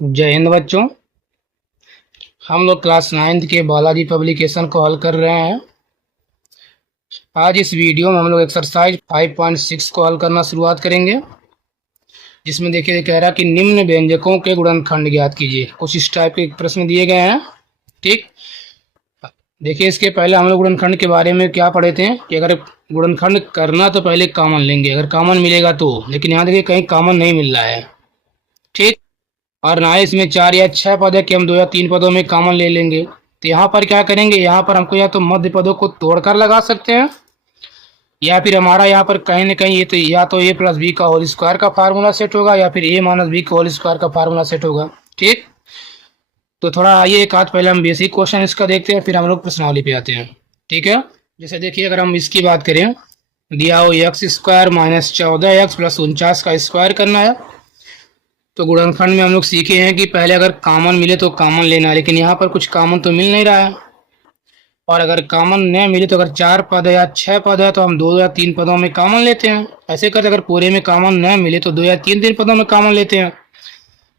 जय हिंद बच्चों। हम लोग क्लास 9th के बालाजी पब्लिकेशन को हल कर रहे हैं। आज इस वीडियो में हम लोग एक्सरसाइज 5.6 को हल करना शुरुआत करेंगे, जिसमें देखिए कह रहा है कि निम्न व्यंजकों के गुणनखंड ज्ञात कीजिए। कुछ इस टाइप के प्रश्न दिए गए हैं। ठीक, देखिए इसके पहले हम लोग गुणनखंड के बारे में क्या पढ़े थे कि अगर गुणनखंड करना तो पहले कॉमन लेंगे, अगर कॉमन मिलेगा तो। लेकिन यहाँ देखिए कहीं कॉमन नहीं मिल रहा है। ठीक, और ना ही इसमें 4 या 6 पद है कि हम 2 या 3 पदों में कॉमन ले लेंगे। तो यहाँ पर क्या करेंगे, यहाँ पर हमको या तो मध्य पदों को तोड़कर लगा सकते हैं, या फिर हमारा यहाँ पर कहीं ना कहीं ये तो या तो ए प्लस बी का होल स्क्वायर का फार्मूला सेट होगा, या फिर ए माइनस बी का होल स्क्वायर का फार्मूला सेट होगा। ठीक, तो थोड़ा आइए एक आध पहले हम बेसिक क्वेश्चन इसका देखते हैं, फिर हम लोग प्रश्नावली पे आते हैं। ठीक है, जैसे देखिए अगर हम इसकी बात करें, दिया हो x square minus 14x plus 49 का स्क्वायर करना है। तो गुणनखंड में हम लोग सीखे हैं कि पहले अगर कॉमन मिले तो कॉमन लेना है, लेकिन यहाँ पर कुछ कॉमन तो मिल नहीं रहा है। और अगर कॉमन न मिले तो अगर 4 पद है या 6 पद है तो हम 2 या 3 पदों में कॉमन लेते हैं। ऐसे करते अगर पूरे में कॉमन न मिले तो 2 या 3 पदों में कॉमन लेते हैं।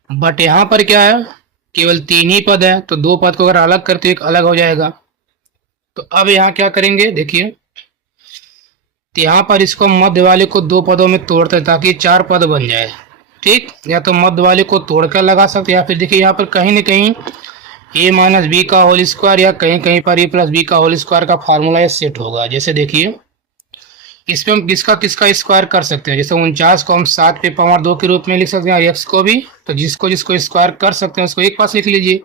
बट यहाँ पर क्या है, केवल 3 ही पद है, तो 2 पद को अगर अलग करते एक अलग हो जाएगा। तो अब यहाँ क्या करेंगे, देखिए तो यहाँ पर इसको मध्य वाले को 2 पदों में तोड़ते हैं ताकि 4 पद बन जाए। ठीक, या तो मध्य वाले को तोड़कर लगा सकते हैं, या फिर देखिए यहाँ पर कहीं ना कहीं ए माइनस बी का होल स्क्वायर या कहीं कहीं पर ए प्लस बी का होल स्क्वायर का फार्मूला ये सेट होगा। जैसे देखिए इसमें हम किसका किसका स्क्वायर कर सकते हैं। जैसे 49 को हम 7 पे पावर 2 के रूप में लिख सकते हैं, और एक्स को भी, तो जिसको जिसको स्क्वायर कर सकते हैं उसको एक पास लिख लीजिए।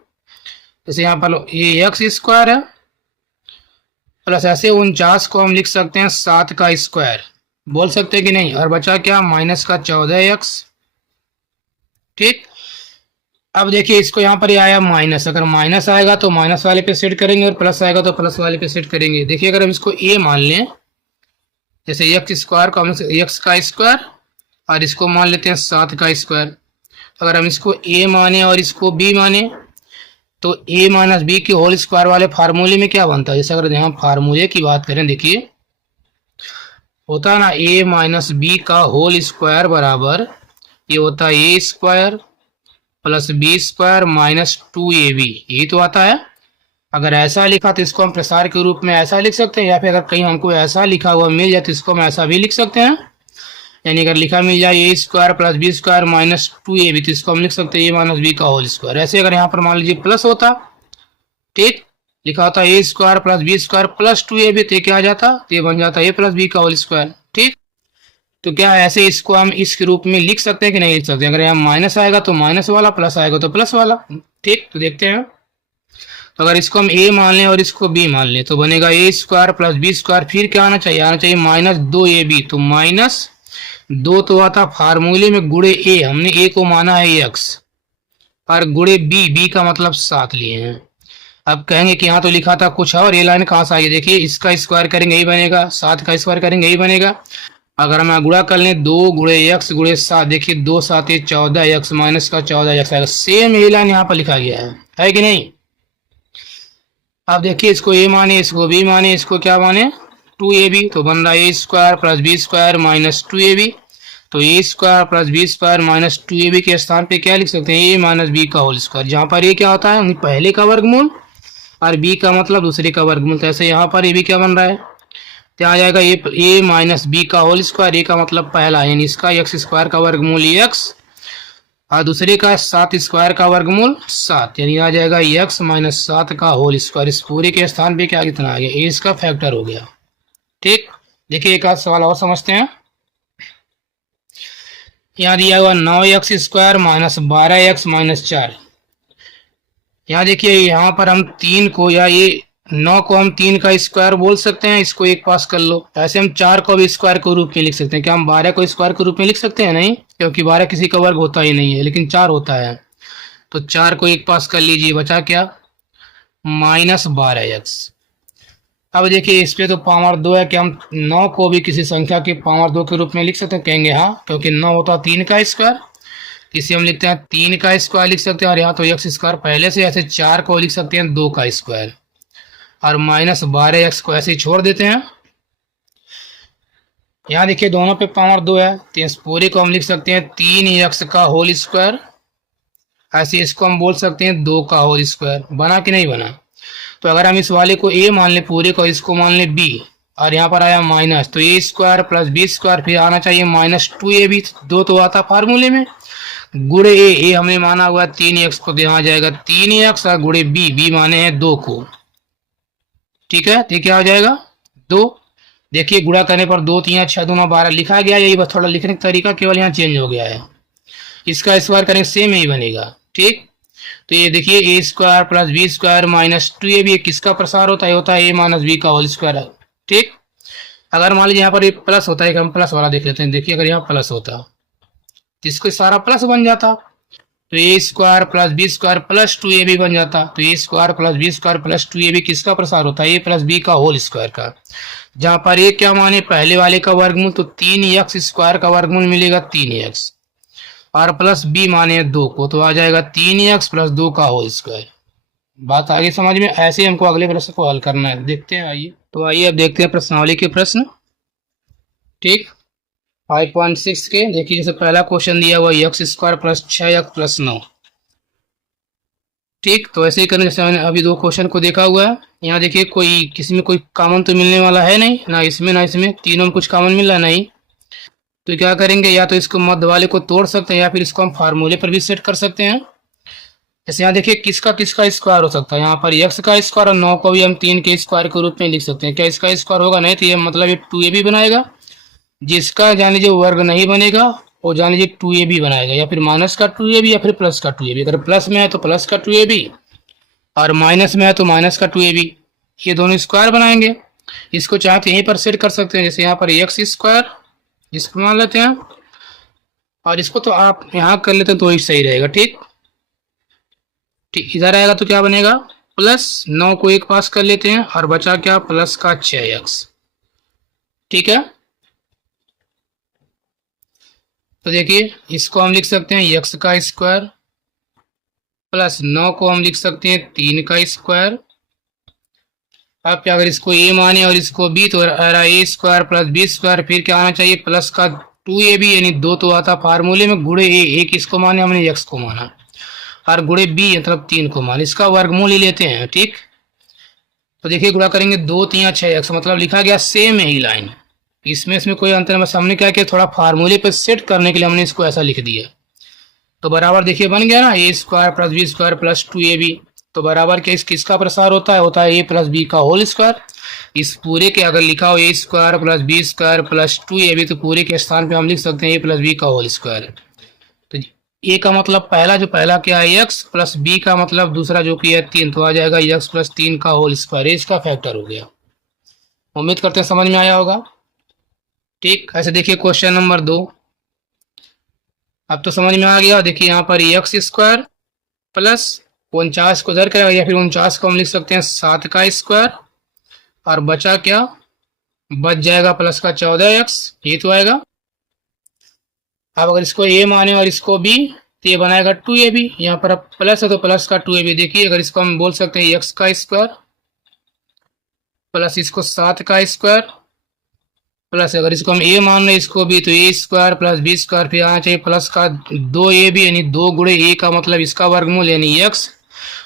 जैसे यहाँ पर ये एक्स स्क्वायर है, प्लस ऐसे 49 को हम लिख सकते हैं 7 का स्क्वायर, बोल सकते हैं कि नहीं। और बचा क्या, माइनस का 14x। ठीक, अब देखिए इसको यहाँ पर ये आया माइनस, अगर माइनस आएगा तो माइनस वाले पे सेट करेंगे, और प्लस आएगा तो प्लस वाले पे सेट करेंगे। देखिए अगर हम इसको ए मान लें, जैसे एक्स स्क्वायर को हम एक्स का स्क्वायर, और इसको मान लेते हैं 7 का स्क्वायर। अगर हम इसको ए माने और इसको बी माने तो ए माइनस बी के होल स्क्वायर वाले फार्मूले में क्या बनता है। जैसे अगर यहाँ फार्मूले की बात करें, देखिए होता है ना ए माइनस बी का होल स्क्वायर बराबर ये होता है A square plus B square minus 2ab, यही तो आता है। अगर ऐसा लिखा तो इसको हम प्रसार के रूप में ऐसा लिख सकते हैं, या फिर अगर कहीं हमको ऐसा लिखा हुआ मिल जाए तो इसको हम ऐसा भी लिख सकते हैं। यानी अगर लिखा मिल जाए A square plus B square minus 2ab, तो इसको हम लिख सकते हैं ए माइनस बी का होल स्क्वायर। ऐसे अगर यहाँ पर मान लीजिए प्लस होता, ठीक, लिखा होता A square plus B square plus 2ab, तो क्या आ जाता, तो ये बन जाता ए प्लस बी का होल स्क्वायर। ठीक, तो क्या ऐसे इसको हम इस रूप में लिख सकते हैं कि नहीं लिख सकते। अगर यहाँ माइनस आएगा तो माइनस वाला, प्लस आएगा तो प्लस वाला। ठीक, तो देखते हैं। तो अगर इसको हम ए मान लें और इसको बी मान लें तो बनेगा A square plus B square, फिर क्या आना चाहिए, आना चाहिए माइनस 2ab। तो माइनस 2 तो आता फार्मूले में गुड़े ए, हमने ए को माना है एक्स, और गुड़े बी, बी का मतलब 7 लिए हैं। अब कहेंगे कि यहाँ तो लिखा था कुछ और, ये लाइन कहाँ से आई। देखिए इसका स्क्वायर करेंगे यही बनेगा, 7 का स्क्वायर करेंगे यही बनेगा। अगर हम गुणा कर लें 2 गुणे एक्स गुणे 7, देखिए 2 7 14x माइनस का 14x आएगा। सेम यही लाइन यहाँ पर लिखा गया है कि नहीं। अब देखिए इसको ए माने, इसको बी माने, इसको क्या माने 2ab, तो बन रहा है A square plus B square minus 2ab। तो A square plus B square minus 2ab के स्थान पे क्या लिख सकते हैं, ए माइनस बी का होल स्क्वायर, जहाँ पर ए क्या होता है पहले का वर्गमूल और बी का मतलब दूसरे का वर्गमूल। तो ऐसे यहाँ पर ए भी क्या बन रहा है, तो आ जाएगा ए माइनस बी का होल स्क्वायर, ए का मतलब पहला, यानी इसका एक्स स्क्वायर का वर्गमूल एक्स, और दूसरे का 7 स्क्वायर का वर्गमूल 7, यानी आ जाएगा एक्स माइनस 7 का होल स्क्वायर। इस पूरे के स्थान पे क्या कितना आ गया, ए इसका फैक्टर हो गया। ठीक, देखिए एक आध सवाल और समझते हैं। यहाँ दिया हुआ 9x square minus 12x minus 4। यहाँ देखिए यहाँ पर हम 3 को, या ये 9 को हम 3 का स्क्वायर बोल सकते हैं, इसको एक पास कर लो। ऐसे हम 4 को भी स्क्वायर के रूप में लिख सकते हैं। क्या हम 12 को स्क्वायर के रूप में लिख सकते हैं, नहीं, क्योंकि 12 किसी का वर्ग होता ही नहीं है, लेकिन 4 होता है। तो 4 को एक पास कर लीजिए, बचा क्या, माइनस 12x। अब देखिए इस पे तो पावर 2 है, कि हम 9 को भी किसी संख्या के पावर 2 के रूप में लिख सकते हैं, कहेंगे हाँ, क्योंकि 9 होता है 3 का स्क्वायर, इसे हम लिखते हैं 3 का स्क्वायर लिख सकते हैं। और यहाँ तो एक्स स्क्वायर पहले से, ऐसे 4 को लिख सकते हैं 2 का स्क्वायर, और माइनस 12x को ऐसे ही छोड़ देते हैं। यहाँ देखिए दोनों पे पावर 2 है, तो इस पूरे को हम लिख सकते हैं 3x का होल स्क्वायर ऐसे इसको हम बोल सकते हैं 2 का होल स्क्वायर। बना कि नहीं बना? तो अगर हम इस वाले को ए मान ले पूरे को, इसको मान ले बी, और यहाँ पर आया माइनस, तो A square plus B square, फिर आना चाहिए माइनस 2ab, 2 तो आता फार्मूले में, गुड़े ए हमने माना हुआ 3x को, यहाँ जाएगा 3x, और गुड़े बी माने हैं 2 को। ठीक है, तो क्या हो जाएगा 2। देखिए गुणा करने पर 2 3 6 2 12 लिखा गया, यही बस थोड़ा लिखने का तरीका केवल यहाँ चेंज हो गया है। इसका स्क्वायर करेंगे सेम ही बनेगा। ठीक, तो ये देखिए A square plus B square minus 2ab, किसका प्रसार होता है? होता है ए माइनस बी का होल स्क्वायर। ठीक, अगर मान लीजिए यहाँ पर ये प्लस होता है, हम प्लस वाला देख लेते हैं। देखिए अगर यहाँ प्लस होता तो इसको सारा प्लस बन जाता, तो A square plus B square plus 2ab बन जाता। तो A square plus B square plus 2ab किसका प्रसार होता है? ए प्लस बी का होल स्क्वायर का। जहां पर ए क्या माने पहले वाले का वर्गमूल, तो 3x स्क्वायर का वर्गमूल मिलेगा 3x, और प्लस बी माने 2 को, तो आ जाएगा 3x प्लस 2 का होल स्क्वायर। बात आगे समझ में? ऐसे हमको अगले प्रश्न को हल करना है। देखते हैं, आइए। तो आइए अब देखते हैं प्रश्नावली के प्रश्न। ठीक, 5.6 के देखिए, जैसे पहला क्वेश्चन दिया हुआ x square plus 6x plus 9। ठीक, तो ऐसे ही करने, जैसे मैंने अभी 2 क्वेश्चन को देखा हुआ है। यहाँ देखिए कोई किसी में कोई कॉमन तो मिलने वाला है नहीं, ना इसमें ना इसमें, तीनों में कुछ कॉमन मिल रहा नहीं। तो क्या करेंगे, या तो इसको मध्य वाले को तोड़ सकते हैं, या फिर इसको हम फार्मूले पर भी सेट कर सकते हैं। जैसे यहाँ देखिए किसका किसका स्क्वायर हो सकता है, यहाँ पर x का स्क्वायर, और 9 को भी हम 3 के स्क्वायर के रूप में लिख सकते हैं। क्या इसका स्क्वायर होगा? नहीं, तो ये मतलब ये 2ab बनाएगा। जिसका जान लीजिए वर्ग नहीं बनेगा, वो जान लीजिए 2ab बनाएगा, या फिर माइनस का 2ab या फिर प्लस का 2ab। अगर प्लस में है तो प्लस का 2ab, और माइनस में है तो माइनस का 2ab, ये दोनों स्क्वायर बनाएंगे। इसको चाहे तो यहीं पर सेट कर सकते हैं, जैसे यहाँ पर एक्स स्क्वायर इसको मान लेते हैं, और इसको तो आप यहाँ कर लेते हैं तो ही सही रहेगा। ठीक, ठीक, इधर आएगा तो क्या बनेगा, प्लस 9 को एक पास कर लेते हैं, और बचा क्या, प्लस का 6x। ठीक है, तो देखिए इसको हम लिख सकते हैं x का स्क्वायर, प्लस 9 को हम लिख सकते हैं 3 का स्क्वायर। अब क्या, अगर इसको a माने और इसको b, तो A square plus B square, फिर क्या आना चाहिए, प्लस का 2ab, यानी 2 तो आता फार्मूले में, गुड़े ए किसको माने, हमने x को माना, और गुड़े b मतलब 3 को माने, इसका वर्गमूल ही लेते हैं। ठीक, तो देखिए गुणा करेंगे 2 3 6x, मतलब लिखा गया सेम ही लाइन, इसमें कोई अंतर, बस हमने क्या किया, थोड़ा फार्मूले पे सेट करने के लिए हमने इसको ऐसा लिख दिया। तो बराबर देखिए बन गया ना, A square plus B square plus 2ab। तो बराबर क्या, किसका प्रसार होता है? होता है ए प्लस बी का होल स्क्वायर। इस पूरे के अगर लिखा हो A square plus B square plus 2ab, तो पूरे के स्थान पे हम लिख सकते हैं ए प्लस बी का होल स्क्वायर। तो ए का मतलब पहला क्या है, एक्स, प्लस बी का मतलब दूसरा जो कि है 3, तो आ जाएगा एक्स प्लस 3 का होल स्क्वायर। इसका फैक्टर हो गया। उम्मीद करते हैं समझ में आया होगा। ठीक, ऐसे देखिए क्वेश्चन नंबर 2, अब तो समझ में आ गया। देखिए यहाँ पर एक्स स्क्वायर प्लस 49 को इधर करेगा, या फिर 49 को हम लिख सकते हैं 7 का स्क्वायर, और बचा क्या, बच जाएगा प्लस का 14x, ये तो आएगा। अब अगर इसको a माने और इसको b, तो ये बनाएगा 2ab। यहाँ पर अब प्लस है तो प्लस का 2ab। देखिए अगर इसको हम बोल सकते हैं x का स्क्वायर, प्लस इसको 7 का स्क्वायर, प्लस अगर इसको हम a मान रहे हैं इसको भी, तो a square plus B square, फिर आना चाहिए प्लस का 2ab, यानी 2 गुणे a का मतलब इसका वर्गमूल यानी x,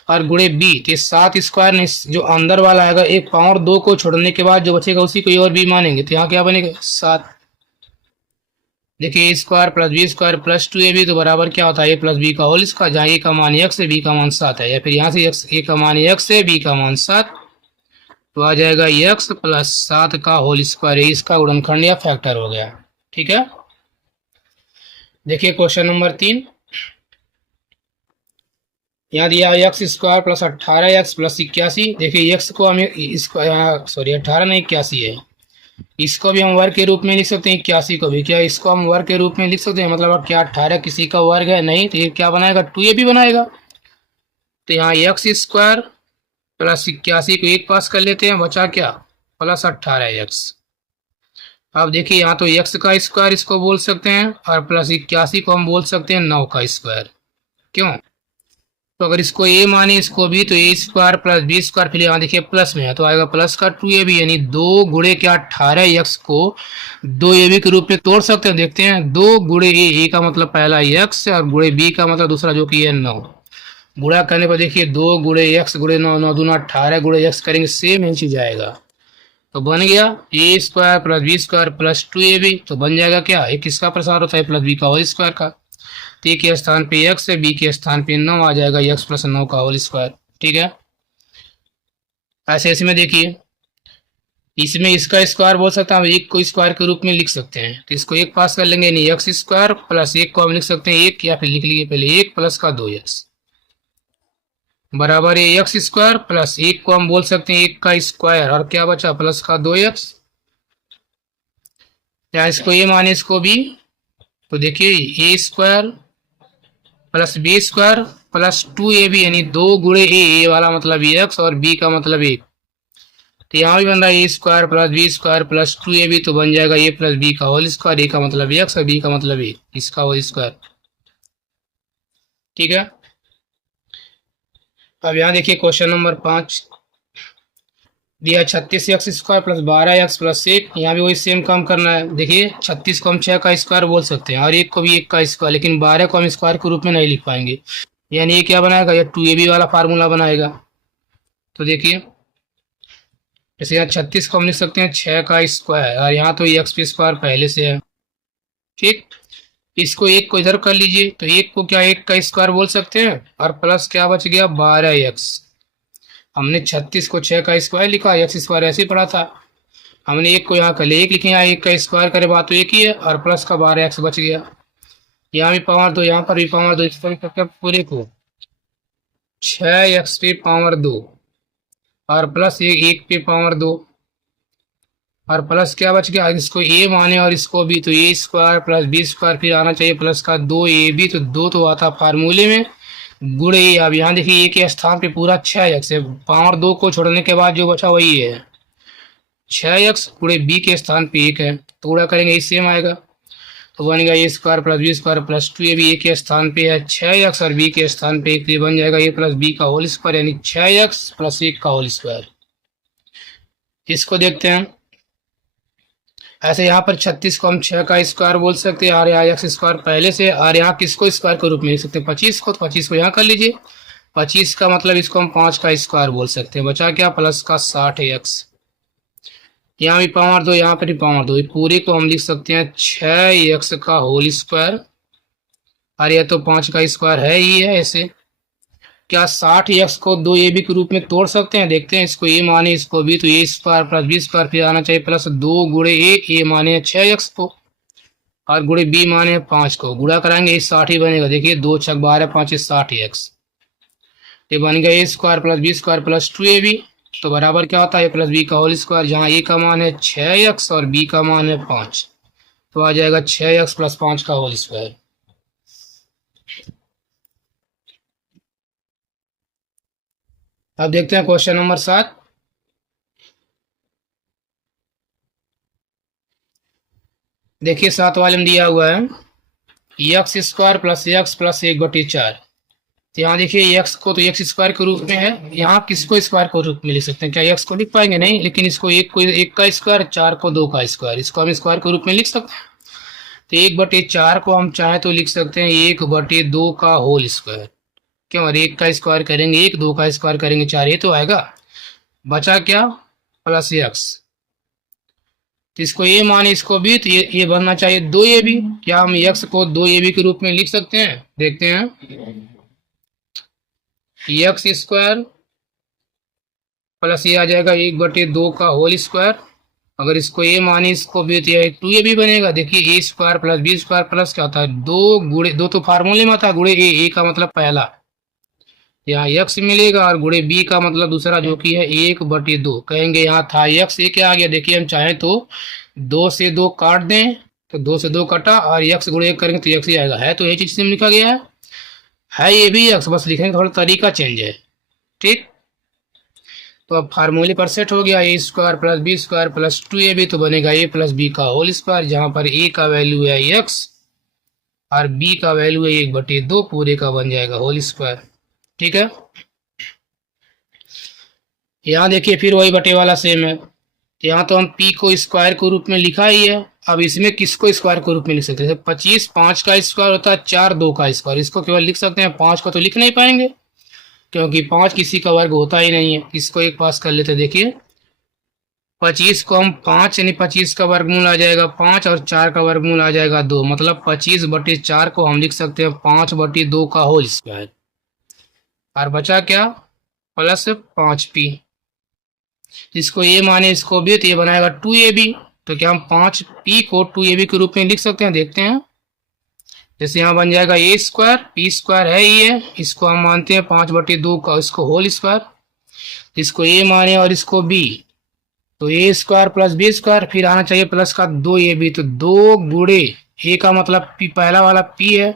और गुणे b, तो 7 स्क्वायर ने जो अंदर वाला आएगा, एक पावर 2 को छोड़ने के बाद जो बचेगा उसी को a और b मानेंगे, तो यहाँ क्या बनेगा 7। देखिए a square plus B square plus 2ab, तो बराबर क्या होता है, a प्लस बी का होल स्क्वायर, जहाँ a का मान x है, b का मान 7 है, या फिर यहाँ से a का मान x है, b का मान 7, तो आ जाएगा x प्लस 7 का होल स्क्वायर। इसका गुणनखंड या फैक्टर हो गया। ठीक है, देखिए क्वेश्चन नंबर 3, यहाँ दिया x square plus 18x plus 81। देखिए x को हम इसको, सॉरी 18 नहीं 81 है, इसको भी हम वर्ग के रूप में लिख सकते हैं, 81 को भी, क्या इसको हम वर्ग के रूप में लिख सकते हैं, मतलब क्या 18 किसी का वर्ग है? नहीं, तो ये क्या बनाएगा, 2ab बनाएगा। तो यहाँ एक्स स्क्वायर प्लस 81 को एक पास कर लेते हैं, बचा क्या, प्लस 18x। अब देखिए यहाँ तो x का स्क्वायर इसको बोल सकते हैं, और प्लस 81 को हम बोल सकते हैं 9 का स्क्वायर। क्यों? तो अगर इसको ए माने इसको बी, तो A square plus B square, फिर यहाँ देखिए प्लस में है तो आएगा प्लस का 2ab, यानी 2 गुणे क्या 18x को 2ab के रूप में तोड़ सकते हैं। देखते हैं, 2 गुणे ए का मतलब पहला x और गुणे बी का मतलब दूसरा जो कि है 9। गुणा करने पर देखिए 2 गुणे x गुणे 9, 9 दूना 18 गुणे x करेंगे सेम ही चीज आएगा। तो बन गया A square plus B square plus 2ab। तो बन जाएगा क्या, एक किसका प्रसार होता है प्लस बी का होल स्क्वायर का। ए के स्थान पे x है, बी के स्थान पे 9 आ जाएगा, x प्लस 9 का होल स्क्वायर। ठीक है, ऐसे इसमें देखिए, इसमें इसका स्क्वायर बोल सकता है, हम एक को स्क्वायर के रूप में लिख सकते हैं। तो इसको एक पास कर लेंगे, यानी एक्स स्क्वायर प्लस एक को हम लिख सकते हैं एक, या फिर लिख लीजिए पहले एक प्लस का 2x बराबर है एक्स स्क्वायर प्लस एक को हम बोल सकते हैं एक का स्क्वायर, और क्या बचा प्लस का 2x, या इसको ए माने इसको बी। तो देखिए A square plus B square plus 2ab, यानी 2 गुणे ए वाला मतलब एक्स और बी का मतलब एक। तो यहाँ भी बन रहा है A square plus B square plus 2ab, तो बन जाएगा ए प्लस बी का होल स्क्वायर, ए का मतलब एक्स और बी का मतलब एक, इसका होल स्क्वायर। ठीक है, अब यहाँ देखिए क्वेश्चन नंबर 5 दिया 36x square plus 12x plus 1। यहाँ भी वही सेम काम करना है। देखिए 36 को हम 6 का स्क्वायर बोल सकते हैं और एक को भी 1 का स्क्वायर, लेकिन 12 को हम स्क्वायर के रूप में नहीं लिख पाएंगे, यानी ये क्या बनाएगा, ये 2ab वाला फार्मूला बनाएगा। तो देखिए जैसे यहाँ 36 को हम लिख सकते हैं 6 का स्क्वायर, और यहाँ तो एक्स पे स्क्वायर पहले से है। ठीक, इसको एक को इधर कर लीजिए, तो एक को क्या 1 का स्क्वायर बोल सकते हैं, और प्लस क्या बच गया 12x। हमने 36 को 6 का स्क्वायर लिखा, एक्स स्क्वायर ऐसे ही पढ़ा था, हमने एक को यहाँ कर लिया, एक लिखे, यहाँ 1 का स्क्वायर करे बात तो एक ही है, और प्लस का 12x बच गया। यहाँ भी पावर 2, यहाँ पर भी पावर 2, इस तरह पूरे को 6x पे पावर 2 और प्लस 1 पे पावर 2, और प्लस क्या बच गया, इसको ए माने और इसको बी, तो A square plus B square, फिर आना चाहिए प्लस का 2ab, तो 2 तो आता फार्मूले में गुणे। अब यहाँ देखिए ए के स्थान पे पूरा 6x है, पावर 2 को छोड़ने के बाद जो बचा वही है 6x, गुणे बी के स्थान पे 1 है, तो गुणा करेंगे ये सेम आएगा। तो बनेगा A square plus B square plus 2ab, A के स्थान पे है 6x और बी के स्थान पे 1, तो ये बन जाएगा ए प्लस बी का होल स्क्वायर, यानी 6x प्लस 1 का होल स्क्वायर। इसको देखते हैं, ऐसे यहाँ पर 36 को हम 6 का स्क्वायर बोल सकते हैं, और यहाँ एक्स स्क्वायर पहले से, और यहाँ किसको स्क्वायर के रूप में लिख सकते हैं 25 को, तो 25 को यहाँ कर लीजिए। 25 का मतलब इसको हम 5 का स्क्वायर बोल सकते हैं, बचा क्या प्लस का 60x। यहाँ भी पावर 2, यहाँ पर भी पावर 2, पूरे को हम लिख सकते हैं 6x का होल स्क्वायर, और यह तो 5 का स्क्वायर है ही है। ऐसे क्या 60x को 2ab के रूप में तोड़ सकते हैं, देखते हैं, इसको ए माने इसको बी, तो A square plus B square, फिर आना चाहिए प्लस 2 गुणे ए माने 6x को और गुणे बी माने 5 को, गुणा कराएंगे ये 60 ही बनेगा। देखिए 2 6 12 5 60x, ये बन गया A square plus B square plus 2ab, तो बराबर क्या होता है ए प्लस बी का होल स्क्वायर, जहाँ ए का मान है 6x और बी का मान है 5, तो आ जाएगा 6x प्लस 5 का होल स्क्वायर। अब देखते हैं क्वेश्चन नंबर 7। देखिए 7 वाले में दिया हुआ है x square plus x plus 1/4। तो यहाँ देखिए एक्स को तो एक्स स्क्वायर के रूप में है, यहाँ किसको स्क्वायर के रूप में लिख सकते हैं, क्या एक्स को लिख पाएंगे, नहीं, लेकिन इसको एक को 1 का स्क्वायर, 4 को 2 का स्क्वायर, इसको हम स्क्वायर के रूप में लिख सकते हैं। तो 1/4 को हम चाहे तो लिख सकते हैं 1/2 का होल स्क्वायर, क्यों, और 1 का स्क्वायर करेंगे 1, 2 का स्क्वायर करेंगे 4, ये तो आएगा। बचा क्या प्लस एक्स, तो इसको ए माने इसको भी, तो ये बनना चाहिए 2ab। क्या हम एक्स को 2ab के रूप में लिख सकते हैं, देखते हैं, एक्स स्क्वायर प्लस ये आ जाएगा 1/2 का होल स्क्वायर, अगर इसको ए माने इसको भी, तो ये 2ab बनेगा। देखिए A square plus B square plus क्या होता है 2 गुणे 2, तो फार्मूले में था गुणे ए का मतलब पहला, यहाँ एक्स मिलेगा, और गुणे बी का मतलब दूसरा जो कि है 1/2, कहेंगे यहाँ था एक्स, ये क्या आ गया, देखिए हम चाहें तो 2 से 2 काट दें, तो 2 से 2 कटा, और एक्स गुणे 1 करेंगे तो एक्स ही आएगा, है तो ये चीज लिखा गया है ये भी एक्स, बस लिखने का थोड़ा तरीका चेंज है। ठीक, तो अब फार्मूले पर सेट हो गया, A square plus B square plus 2ab, तो बनेगा ए प्लस बी का होल स्क्वायर, जहां पर ए का वैल्यू है एक्स और बी का वैल्यू है 1/2, पूरे का बन जाएगा होल स्क्वायर। ठीक है। यहाँ देखिए फिर वही बटे वाला सेम है। यहाँ तो हम p को स्क्वायर के रूप में लिखा ही है, अब इसमें किसको स्क्वायर के रूप में लिख सकते हैं? 25 5 का स्क्वायर होता है 4 2 का स्क्वायर, इसको केवल लिख सकते हैं, 5 को तो लिख नहीं पाएंगे क्योंकि 5 किसी का वर्ग होता ही नहीं है। इसको एक पास कर लेते, देखिए 25 को हम 5 यानी 25 का वर्गमूल आ जाएगा 5 और 4 का वर्गमूल आ जाएगा 2, मतलब 25/4 को हम लिख सकते हैं 5/2 का होल स्क्वायर। और बचा क्या? Plus 5p। इसको ये माने इसको भी, तो ये बनाएगा 2ab। तो क्या हम 5p को 2ab के रूप में लिख सकते हैं? देखते हैं। जैसे यहाँ बन जाएगा a स्क्वायर, p स्क्वायर है ये, इसको हम मानते हैं 5/2 का इसको होल स्क्वायर। इसको a माने और इसको b, तो a square plus b square, फिर आना चाहिए प्लस का 2ab, तो 2 गुणे a का मतलब p पहला वाला p है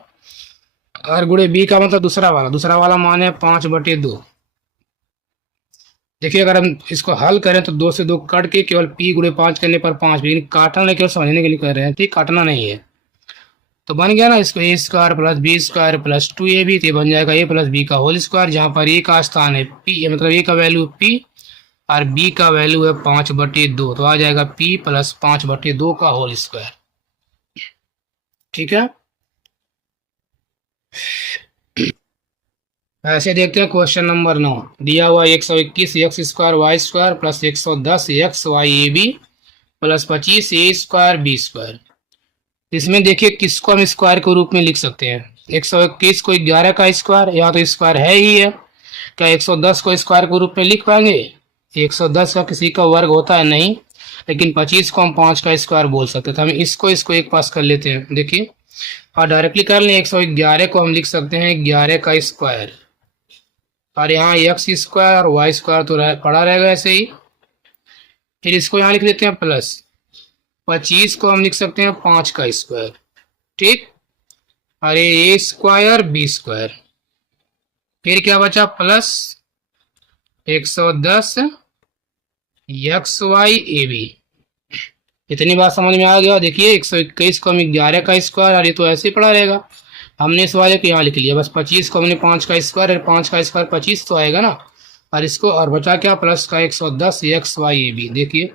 और गुणे b का मतलब दूसरा वाला माने 5/2। देखिए अगर हम इसको हल करें तो 2 से 2 कट के केवल p गुणे 5 करने पर 5, लेकिन काटना नहीं, केवल समझने के लिए कर रहे हैं, ठीक, काटना नहीं है। तो बन गया ना, इसको a square plus b square plus 2ab, तो ये बन जाएगा a प्लस b का होल स्क्वायर, जहाँ पर a का स्थान है p, मतलब a का वैल्यू p और b का वैल्यू है 5/2, तो आ जाएगा p प्लस 5/2 का होल स्क्वायर। ठीक है। ऐसे देखते हैं क्वेश्चन नंबर 9। दिया हुआ 121 X square Y square plus 110 X Y A B plus 25 A square B square. इसमें देखिए किसको हम स्क्वायर के रूप में लिख सकते हैं? 121 को 11 का स्क्वायर, यहाँ तो स्क्वायर है ही है, क्या 110 को स्क्वायर के रूप में लिख पाएंगे? 110 का किसी का वर्ग होता है नहीं, लेकिन 25 को हम 5 का स्क्वायर बोल सकते हैं। तो हम इसको एक पास कर लेते हैं, देखिए और डायरेक्टली कर लें। 111 को हम लिख सकते हैं 11 का स्क्वायर, और यहाँ एक्स स्क्वायर और वाई स्क्वायर तो पड़ा रहेगा ऐसे ही। फिर इसको यहाँ लिख देते हैं प्लस 25 को हम लिख सकते हैं 5 का स्क्वायर, ठीक, और ये ए स्क्वायर बी स्क्वायर। फिर क्या बचा? Plus 110 X Y A B. इतनी बात समझ में आ गया। देखिए 121 को हम 11 का स्क्वायर, और ये तो ऐसे ही पड़ा रहेगा, हमने इस वाले को यहाँ लिख लिया, बस 25 को हमने 5 का स्क्वायर, 5 का स्क्वायर 25 तो आएगा ना, और इसको और बचा क्या? प्लस का 110 एक्स वाई ए बी। देखिए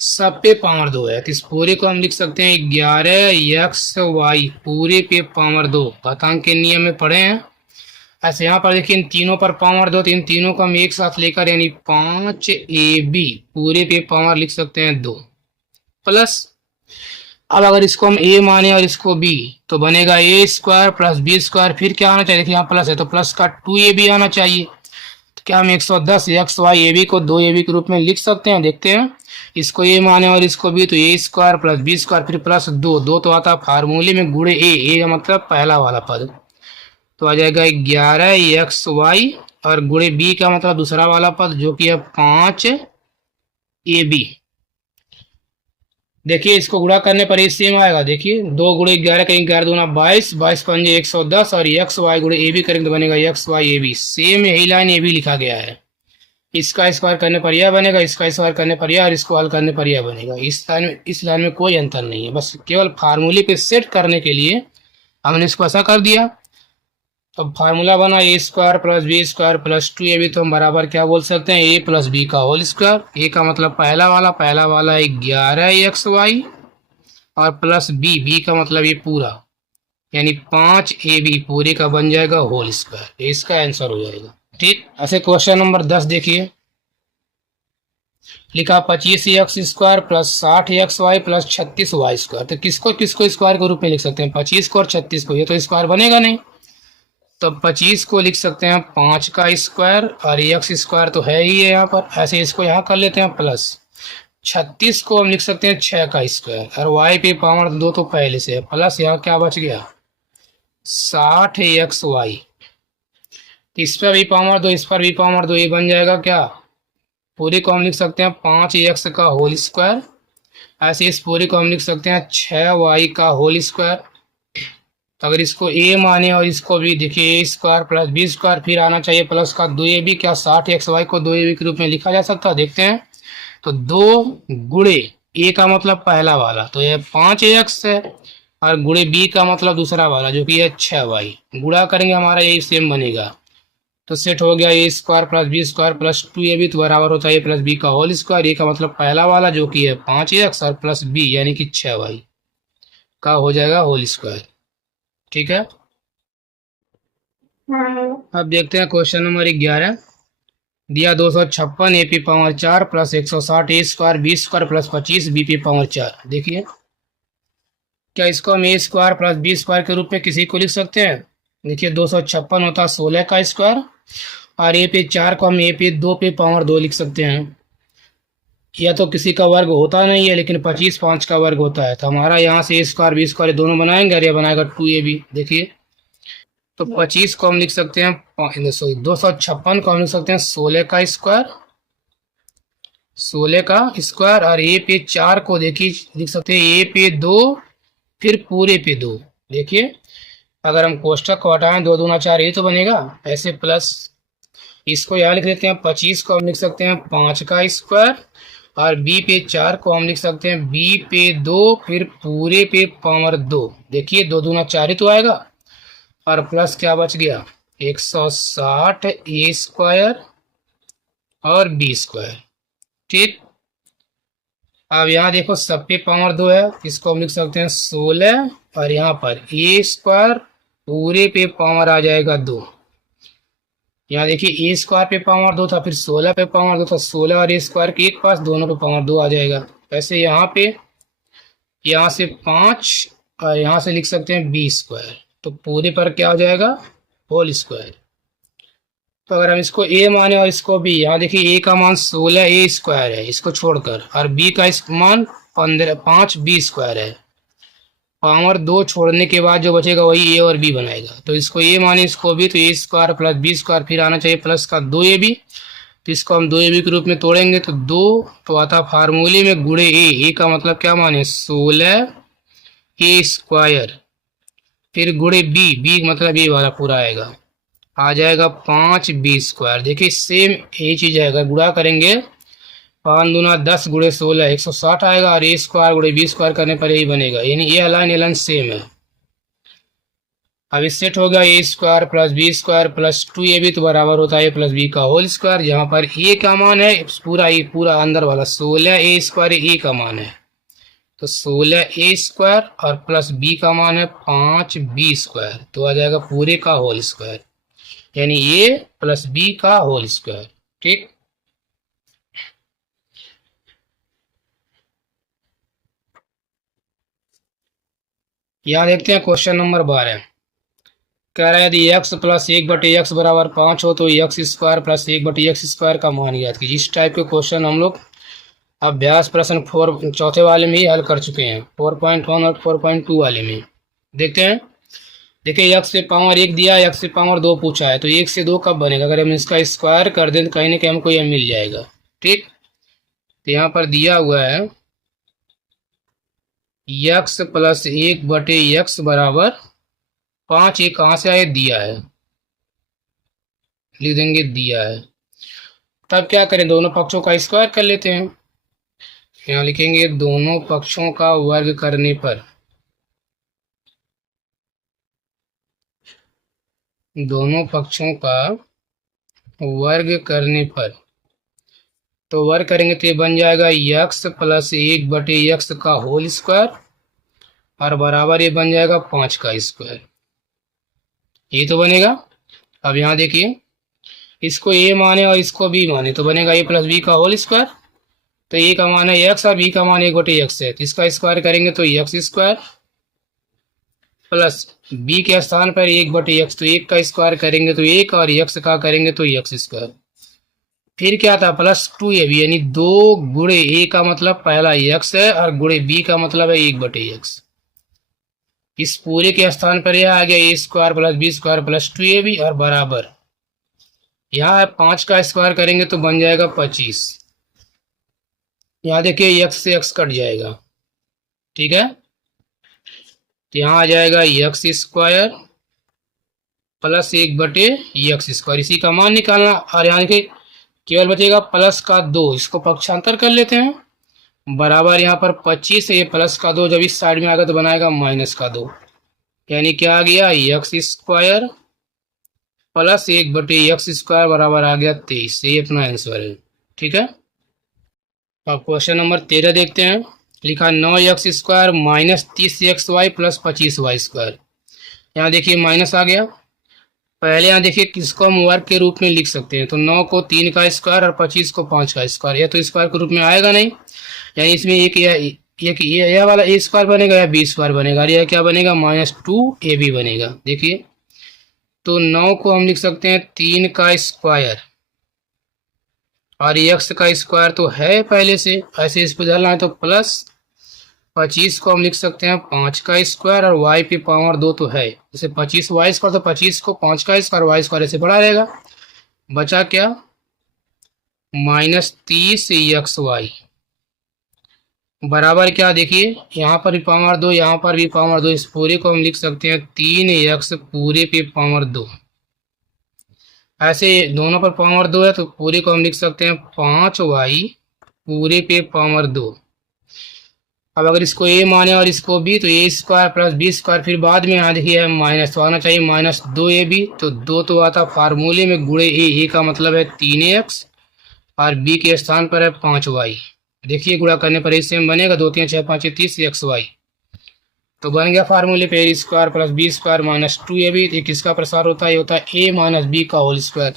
सब पे पावर 2 है, तो इस पूरे को हम लिख सकते हैं 11 एक्स वाई पूरे पे पावर 2, घातांक के नियम में पढ़े हैं। ऐसे यहाँ पर देखिए इन तीनों पर पावर 2, तो इन तीनों को हम एक साथ लेकर यानी 5 ए बी पूरे पे पावर लिख सकते हैं 2 प्लस। अब अगर इसको हम a माने और इसको b, तो बनेगा a square plus b square. फिर क्या आना चाहिए? देखिए यहाँ प्लस है तो प्लस का 2ab आना चाहिए। तो क्या हम 110 एक्स वाई ए बी को 2ab के रूप में लिख सकते हैं? देखते हैं। इसको a माने और इसको b, तो a square plus b square फिर प्लस 2 तो आता है फार्मूले में गुणे a का मतलब पहला वाला पद, तो आ जाएगा 11 एक्स वाई और गुणे b का मतलब दूसरा वाला पद जो कि है 5 ए बी। देखिए इसको गुणा करने पर ये सेम आएगा। देखिए 2 गुणे 11 करेंगे 11 दूना 22, 22 पंजे 110, और एक्स वाई गुणे ए बी करेंगे तो बनेगा X Y A B. Same यही लाइन ए बी लिखा गया है। इसका स्क्वायर करने पर यह बनेगा, इसका स्क्वायर करने पर यह, और इसको हल करने पर यह बनेगा। इस लाइन में कोई अंतर नहीं है, बस केवल फार्मूले पे सेट करने के लिए हमने इसको ऐसा कर दिया। अब फार्मूला बना A square plus B square plus 2ab, तो हम बराबर क्या बोल सकते हैं? a प्लस बी का होल स्क्वायर। ए का मतलब पहला वाला है 11 एक्स वाई और प्लस बी का मतलब ये पूरा यानी 5ab पूरे का बन जाएगा होल स्क्वायर। इसका आंसर हो जाएगा, ठीक। ऐसे क्वेश्चन नंबर 10 देखिए, लिखा 25 X square plus 60 X Y plus 36 Y square. तो किसको स्क्वायर के रूप में लिख सकते हैं? 25 को और 36 को, ये तो स्क्वायर बनेगा नहीं, तो 25 को लिख सकते हैं 5 का स्क्वायर, और एक्स स्क्वायर तो है ही है यहाँ पर, ऐसे इसको यहाँ कर लेते हैं प्लस 36 को हम लिख सकते हैं 6 का स्क्वायर, और वाई पे पावर 2 तो पहले से है, प्लस यहाँ क्या बच गया 60 एक्स वाई। इस पर भी पावर 2, इस पर भी पावर 2, ये बन जाएगा क्या? पूरे को हम लिख सकते हैं 5 एक्स का होल स्क्वायर, ऐसे इस पूरे को हम लिख सकते हैं 6 वाई का होल स्क्वायर। तो अगर इसको a माने और इसको भी, देखिए a square plus B square, फिर आना चाहिए प्लस का 2ab। क्या 60 एक्स वाई को 2ab के रूप में लिखा जा सकता है? देखते हैं। तो 2 गुणे a का मतलब पहला वाला, तो ये 5 एक्स है, और गुणे बी का मतलब दूसरा वाला जो कि है 6y, गुणा करेंगे हमारा यही सेम बनेगा। तो सेट हो गया A square plus B square plus 2ab तो बराबर होता है ए प्लस बी का होल स्क्वायर। ए का मतलब पहला वाला जो कि है 5x और प्लस बी यानी कि 6y का हो जाएगा होल स्क्वायर। ठीक है, अब देखते हैं क्वेश्चन नंबर 11। दिया 256 A P power 4 plus 160 A square B square plus 25 B P power 4। देखिए क्या इसको हम A square plus B square के रूप में किसी को लिख सकते हैं। देखिए 256 होता है 16 का स्क्वायर और ए पे 4 को हम ए पे 2 पे पावर 2 लिख सकते हैं। या तो किसी का वर्ग होता नहीं है लेकिन 25 5 का वर्ग होता है, तो हमारा यहाँ से ए स्क्वायर बी स्क्वायर दोनों बनाएंगे और ये बनाएगा 2ab। देखिए तो 25 को हम लिख सकते हैं, सॉरी 256 को हम लिख सकते हैं 16 का स्क्वायर, 16 का स्क्वायर और ए पे 4 को देखिए लिख सकते हैं ए पे 2 फिर पूरे पे 2। देखिए अगर हम कोष्ठक को हटाएं 2 दूना 4 ये तो बनेगा ऐसे, प्लस इसको यहाँ लिख देते हैं 25 को हम लिख सकते हैं 5 का स्क्वायर और बी पे 4 को हम लिख सकते हैं बी पे 2 फिर पूरे पे पावर 2। देखिए 2 दूना 4 ही तो आएगा और प्लस क्या बच गया 160 ए स्क्वायर और बी स्क्वायर। ठीक, अब यहाँ देखो सब पे पावर 2 है, इसको हम लिख सकते हैं 16 और यहाँ पर ए स्क्वायर पूरे पे पावर आ जाएगा 2। यहाँ देखिए ए स्क्वायर पे पावर 2 था फिर 16 पे पावर 2 था, 16 और ए स्क्वायर के एक पास दोनों पे पावर 2 आ जाएगा। ऐसे यहाँ पे यहाँ से 5 और यहाँ से लिख सकते हैं बी स्क्वायर, तो पूरे पर क्या हो जाएगा होल स्क्वायर। तो अगर हम इसको ए माने और इसको बी, यहाँ देखिए ए का मान 16 ए स्क्वायर है इसको छोड़कर और बी का मान 5 बी स्क्वायर है। पावर 2 छोड़ने के बाद जो बचेगा वही ए और बी बनाएगा। तो इसको ए माने इसको बी, तो A square plus B square फिर आना चाहिए प्लस का 2ab, तो इसको हम 2ab के रूप में तोड़ेंगे तो 2 तो आता फार्मूले में गुणे ए का मतलब क्या माने 16 ए स्क्वायर फिर गुणे बी मतलब ये वाला पूरा आएगा, आ जाएगा 5 बी स्क्वायर। देखिए सेम यही चीज आएगा, गुणा करेंगे 5 दूना 10 गुणे 16 160 आएगा और ए स्क्वायर गुणे बी स्क्वायर करने पर यही बनेगा, यानी ये लाइन सेम है। अब इस सेट हो गया A square plus B square plus 2ab तो बराबर होता है ए प्लस बी का होल स्क्वायर, जहाँ पर ए का मान है पूरा अंदर वाला 16 ए स्क्वायर ए का मान है, तो 16 ए स्क्वायर और प्लस बी का मान है 5 बी स्क्वायर, तो आ जाएगा पूरे का होल स्क्वायर यानी ए प्लस बी का होल स्क्वायर। ठीक, यहाँ देखते हैं क्वेश्चन नंबर 12। कह रहा है यदि x प्लस 1/x बराबर 5 हो तो x square plus 1/x square का मान ज्ञात कीजिए। इस टाइप के क्वेश्चन हम लोग अभ्यास प्रश्न 4 चौथे वाले में ही हल कर चुके हैं, 4.1 और 4.2 वाले में। देखते हैं, देखिए x से पावर 1 दिया है, x से पावर 2 पूछा है, तो 1 से 2 कब बनेगा, अगर हम इसका स्क्वायर कर दें तो कहीं ना कहीं हमको यह मिल जाएगा। ठीक, तो यहाँ पर दिया हुआ है x प्लस 1/x बराबर 5, ये कहाँ से आए दिया है, लिख देंगे दिया है। तब क्या करें, दोनों पक्षों का स्क्वायर कर लेते हैं। यहाँ लिखेंगे दोनों पक्षों का वर्ग करने पर, दोनों पक्षों का वर्ग करने पर, तो वर्ग करेंगे तो ये बन जाएगा x प्लस 1/x का होल स्क्वायर और बराबर ये बन जाएगा 5 का स्क्वायर, ये तो बनेगा। अब यहाँ देखिए इसको a माने और इसको b माने तो बनेगा a प्लस बी का होल स्क्वायर, तो a का मान है x और b का मान 1/x है, तो इसका स्क्वायर करेंगे तो x स्क्वायर प्लस b के स्थान पर 1/x, तो 1 का स्क्वायर करेंगे तो 1 और x का करेंगे तो x स्क्वायर, फिर क्या था प्लस 2ab यानी 2 गुणे a का मतलब पहला x है और गुणे b का मतलब है 1/x। इस पूरे के स्थान पर यह आ गया a square plus B square plus 2ab और बराबर यहाँ 5 का स्क्वायर करेंगे तो बन जाएगा 25। यहाँ देखिए x से x कट जाएगा, ठीक है, तो यहाँ आ जाएगा x square plus 1/x square, इसी का मान निकालना। और यहाँ देखिए केवल बचेगा प्लस का 2, इसको पक्षांतर कर लेते हैं, बराबर यहाँ पर 25 है, ये प्लस का 2 जब इस साइड में आएगा तो बनाएगा माइनस का 2, यानी क्या आ गया एक्स स्क्वायर प्लस 1/x² बराबर आ गया 23। ये अपना आंसर है। ठीक है, अब क्वेश्चन नंबर 13 देखते हैं। लिखा 9x² minus 30xy plus 25y²। यहाँ देखिए माइनस आ गया। पहले यहाँ देखिए किसको हम वर्ग के रूप में लिख सकते हैं, तो 9 को 3 का स्क्वायर और 25 को 5 का स्क्वायर, यह तो स्क्वायर के रूप में आएगा नहीं, यानी इसमें एक यह वाला ए स्क्वायर बनेगा या बी स्क्वायर बनेगा, यह क्या बनेगा -2ab बनेगा। देखिए तो 9 को हम लिख सकते हैं 3 का स्क्वायर और एक्स का स्क्वायर तो है पहले से, ऐसे इस पर डालना है तो प्लस 25 को हम लिख सकते हैं 5 का स्क्वायर और वाई पे पावर 2 तो है, जैसे 25y² तो 25 को 5 का स्क्वायर y² ऐसे बढ़ा रहेगा। बचा क्या -30xy बराबर क्या, देखिए यहाँ पर भी पावर 2 यहाँ पर भी पावर 2, इस पूरे को हम लिख सकते हैं 3x पूरे पे पावर 2। ऐसे दोनों पर पावर 2 है तो पूरे को हम लिख सकते हैं 5y पूरे पे पावर 2। अब अगर इसको a माने और इसको b तो a² प्लस b², फिर बाद में यहाँ देखिए माइनस तो आना चाहिए -2ab, तो 2 तो आता फार्मूले में गुणे a का मतलब है 3x और b के स्थान पर है 5y। देखिए गुणा करने पर सेम बनेगा, 2 3 6 5 30 xy, तो बन गया फार्मूले पे a² प्लस b² -2ab। एक किसका प्रसार होता है, ये होता है a माइनस बी का होल स्क्वायर,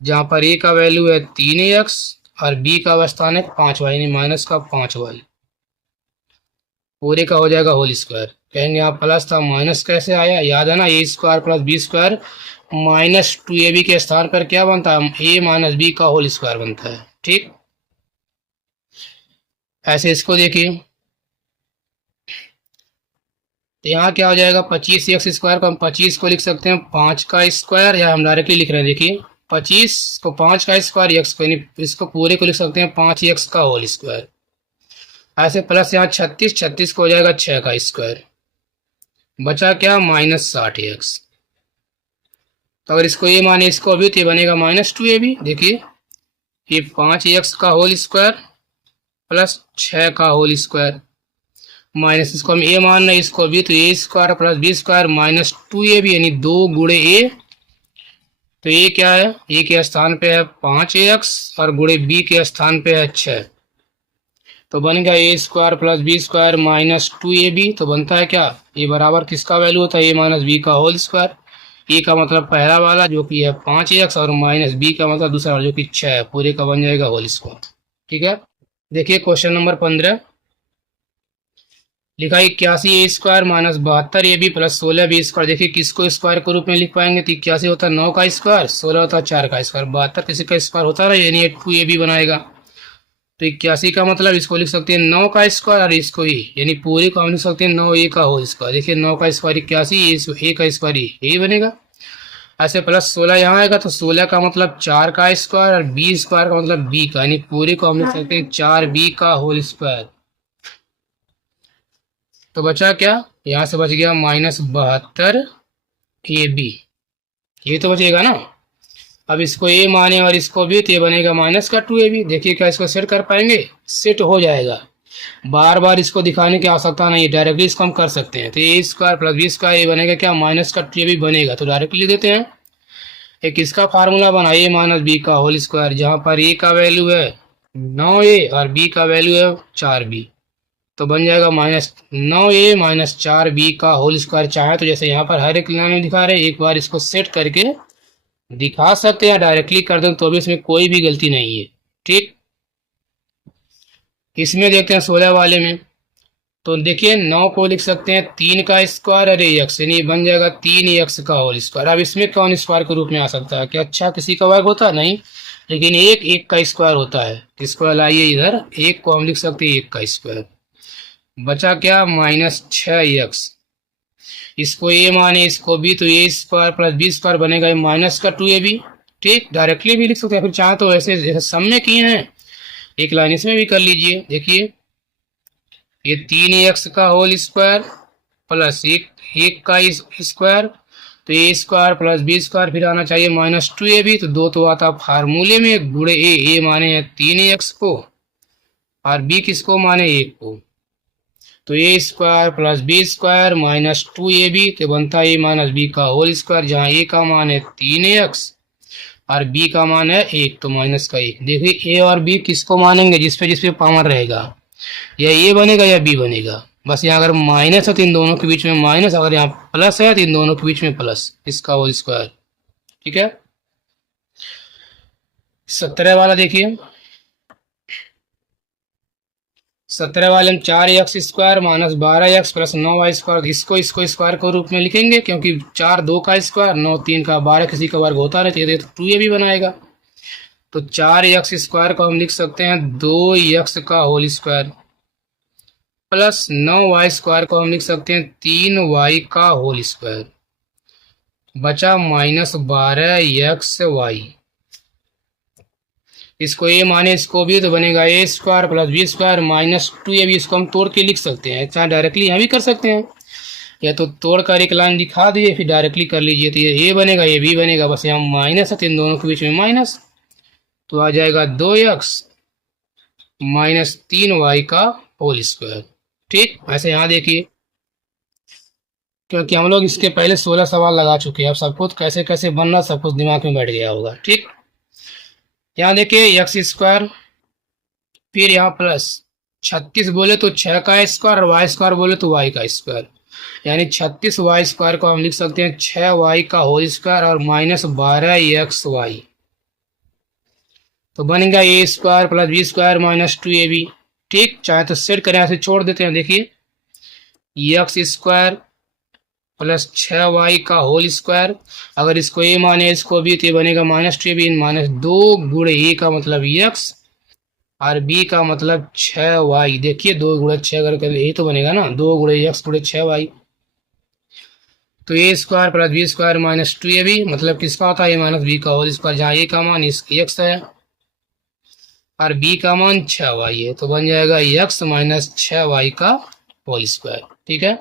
जहाँ पर a का वैल्यू है 3x और b का स्थान है 5y, यानी माइनस का 5y, पूरे का हो जाएगा होल स्क्वायर। कहेंगे यहाँ प्लस था माइनस कैसे आया, याद है ना, a² प्लस b² -2ab के स्थान पर क्या बनता है, a माइनस बी का होल स्क्वायर बनता है। ठीक, ऐसे इसको देखिए तो यहाँ क्या हो जाएगा 25x² को हम 25 को लिख सकते हैं 5 का स्क्वायर, या हम डायरेक्टली लिख रहे हैं, देखिए 25 को 5 का स्क्वायर x को, यानी इसको पूरे को लिख सकते हैं 5x का होल स्क्वायर। ऐसे प्लस यहाँ 36 को हो जाएगा 6 का स्क्वायर, बचा क्या -60x। तो अगर इसको ये माने इसको अभी तो ये बनेगा -2ab। देखिए ये 5x का होल स्क्वायर प्लस 6 का होल स्क्वायर माइनस इसको हम ए मान रहे हैं, इसको भी तो a² प्लस b² -2ab, यानी 2 गुणे a, तो ये क्या है, a के स्थान पे है 5x और गुणे b के स्थान पे है 6, तो बन गया a² प्लस b² -2ab। तो बनता है क्या, ये बराबर किसका वैल्यू होता है, a माइनस बी का होल स्क्वायर। a का मतलब पहला वाला जो कि है 5x और माइनस b का मतलब दूसरा वाला जो कि 6 है, पूरे का बन जाएगा होल स्क्वायर। ठीक है, देखिए क्वेश्चन नंबर 15 लिखा 81a² minus 72ab plus 16b²। देखिए किसको स्क्वायर के रूप में लिख पाएंगे, तो 81 होता है 9 का स्क्वायर, 16 होता है 4 का स्क्वायर, 72 किसी का स्क्वायर होता है, यानी 2ab बनाएगा। तो 81 का मतलब इसको लिख सकते हैं 9 का स्क्वायर और इसको ही, यानी पूरे को हम लिख सकते हैं 9a का होल स्क्वायर। देखिए 9 का स्क्वायर 81, a का स्क्वायर यही बनेगा। ऐसे प्लस 16 यहाँ आएगा तो 16 का मतलब 4 का स्क्वायर और b² का मतलब b का, यानी पूरे को हम लिख सकते हैं 4b का होल स्क्वायर। तो बचा क्या, यहाँ से बच गया -72ab, ये तो बचेगा ना। अब इसको a माने और इसको भी, तो ये बनेगा -2ab। देखिए क्या इसको सेट कर पाएंगे, सेट हो जाएगा, बार बार इसको दिखाने की आवश्यकता नहीं है, डायरेक्टली इसको हम कर सकते हैं। तो a² प्लस b² ये बनेगा क्या -2ab बनेगा, तो डायरेक्टली लिख देते हैं। एक इसका फार्मूला बना a माइनस बी का होल स्क्वायर, जहाँ पर a का वैल्यू है 9a और b का वैल्यू है 4b, तो बन जाएगा -9a माइनस 4b का होल स्क्वायर। चाहे तो जैसे यहाँ पर हर एक लाइन में दिखा रहे हैं, एक बार इसको सेट करके दिखा सकते हैं, डायरेक्टली कर दें तो भी इसमें कोई भी गलती नहीं है। ठीक, इसमें देखते हैं 16 वाले में, तो देखिए 9 को लिख सकते हैं 3 का स्क्वायर और x, यानी बन जाएगा 3x का होल स्क्वायर। अब इसमें कौन स्क्वायर के रूप में आ सकता है, क्या अच्छा किसी का वर्ग होता है, नहीं, लेकिन एक का स्क्वायर होता है। किसको लाइए इधर, एक को हम लिख सकते हैं 1 का स्क्वायर, बचा क्या -6x। इसको a माने इसको b, तो a² प्लस b² बनेगा -2ab। ठीक, डायरेक्टली भी लिख सकते हैं, फिर चाहे तो ऐसे जैसे सम में किए हैं एक लाइन इसमें भी कर लीजिए। देखिए ये 3x का होल स्क्वायर प्लस एक का स्क्वायर, तो a² प्लस b² फिर आना चाहिए -2ab, तो 2 तो आता फार्मूले में गुणे a माने 3x को और बी किसको माने 1 को, तो A square plus B square minus 2ab तो बनता है ए माइनस बी का होल स्क्वायर, जहाँ ए का मान है 3x और बी का मान है 1 तो माइनस का 1। देखिए ए और बी किसको मानेंगे, जिसपे पावर रहेगा, या ए बनेगा या बी बनेगा। बस यहाँ अगर माइनस है तो इन दोनों के बीच में माइनस, अगर यहाँ प्लस है तो इन दोनों के बीच में प्लस, इसका होल स्क्वायर। ठीक है। 17 वाला देखिए, 17 वाले में 4x square minus 12x plus 9y square, इसको स्क्वायर के रूप में लिखेंगे, क्योंकि 4 2 का स्क्वायर 9 3 का, 12 किसी का वर्ग होता रहता है, तो 2a भी बनाएगा। तो 4x स्क्वायर को हम लिख सकते हैं 2x का whole square plus 9y square को हम लिख सकते हैं 3y का होल स्क्वायर, बचा माइनस 12xy। इसको ए माने इसको भी, तो बनेगा A square plus B square minus 2ab। इसको हम तोड़ के लिख सकते हैं, चाहे डायरेक्टली यहाँ भी कर सकते हैं, या तो तोड़ कर एक लाइन दिखा दीजिए फिर डायरेक्टली कर लीजिए। तो ये ए बनेगा ये बी बनेगा, बस यहाँ माइनस है तो इन दोनों के बीच में माइनस, तो आ जाएगा 2x माइनस 3y का होल स्क्वायर। ठीक, ऐसे यहाँ देखिए, क्योंकि हम लोग इसके पहले 16 सवाल लगा चुके हैं, अब सब कुछ कैसे कैसे बनना सब कुछ दिमाग में बैठ गया होगा। ठीक, यहाँ देखिए एक्स स्क्वायर, फिर यहाँ प्लस 36 बोले तो 6 का स्क्वायर, और वाई स्क्वायर बोले तो वाई का स्क्वायर, यानी 36 वाई स्क्वायर को हम लिख सकते हैं 6 वाई का होल स्क्वायर और माइनस 12xy, तो बनेगा A square plus B square minus 2ab। ठीक, चाहे तो सेट करें, ऐसे छोड़ देते हैं। देखिए एक्स स्क्वायर प्लस 6y का होल स्क्वायर, अगर इसको ए माने इसको भी, तो ये बनेगा माइनस 2ab माइनस 2 गुणे ए का मतलब x और b का मतलब 6y। देखिए 2 गुणे 6 करके यही तो बनेगा ना, 2 गुणे x गुणे 6y, तो A square plus B square minus 2ab मतलब किसका होता है, ए माइनस बी का होल स्क्वायर, जहाँ ए का मान x है और b का मान 6y है, तो बन जाएगा x माइनस 6y का होल स्क्वायर। ठीक है।